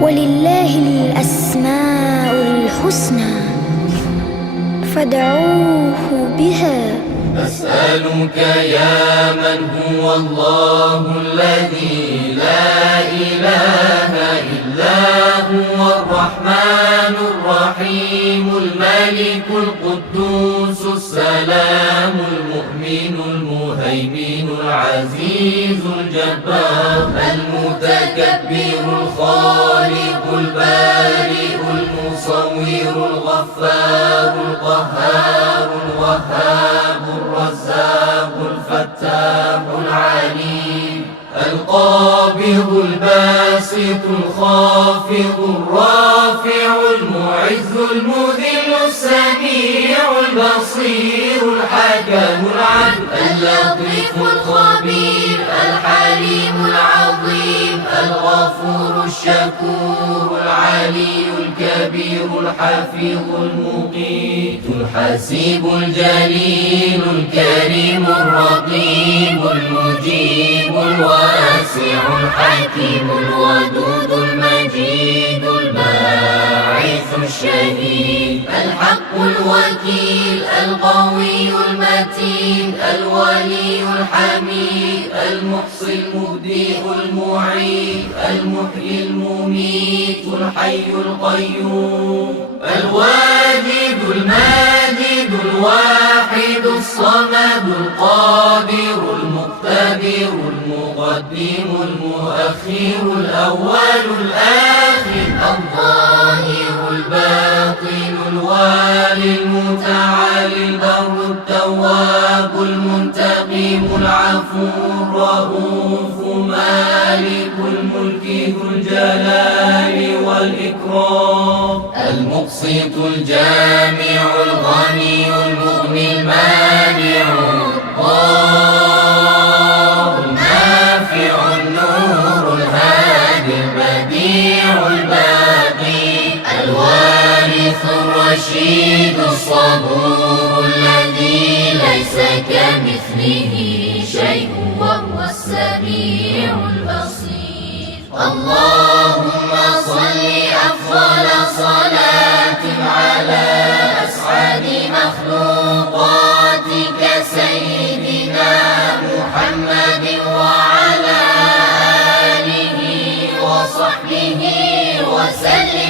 ولله الأسماء الحسنى فادعوه بها. أسألك يا من هو الله الذي لا إله إلا هو الرحمن الرحيم الملك القدوس السلام المؤمن المهيمن العزيز الجبار المتكبر الخالق البارئ المصور الغفار القهار الوهاب الرزاق الفتاح العليم القابض الباسط الخافض الرافع المعز المذل السميع البصير الحكم العدل اللطيف الخبير الحليم العظيم الغفور الشكور العلي الكبير الحفيظ المقيت الحسيب الجليل الكريم الرقيب المجيب الواسع الحكيم الودود المجيد الباعث الشهيد الحق الوكيل القوي المتين الولي الحميد المحصي المبدئ المعيد المحيي المميت الحي القيوم الواجد الماجد الواحد الصمد القادر المقتدر المقدم المؤخر الأول الآخر الظاهر الباطن الوالي المتعالي البر التواب المنتقم العفو الرؤوف مالك الملك ذو الجلال والإكرام المقسط الجامع الغني المغني المانع الضار النافع النور الهادي البديع الباقي الوارث الرشيد الصبور الذي ليس كمثله شيء وهو السميع البصير. اللهم صل أفضل صلاة على أسعد مخلوقاتك سيدنا محمد وعلى آله وصحبه وسلم.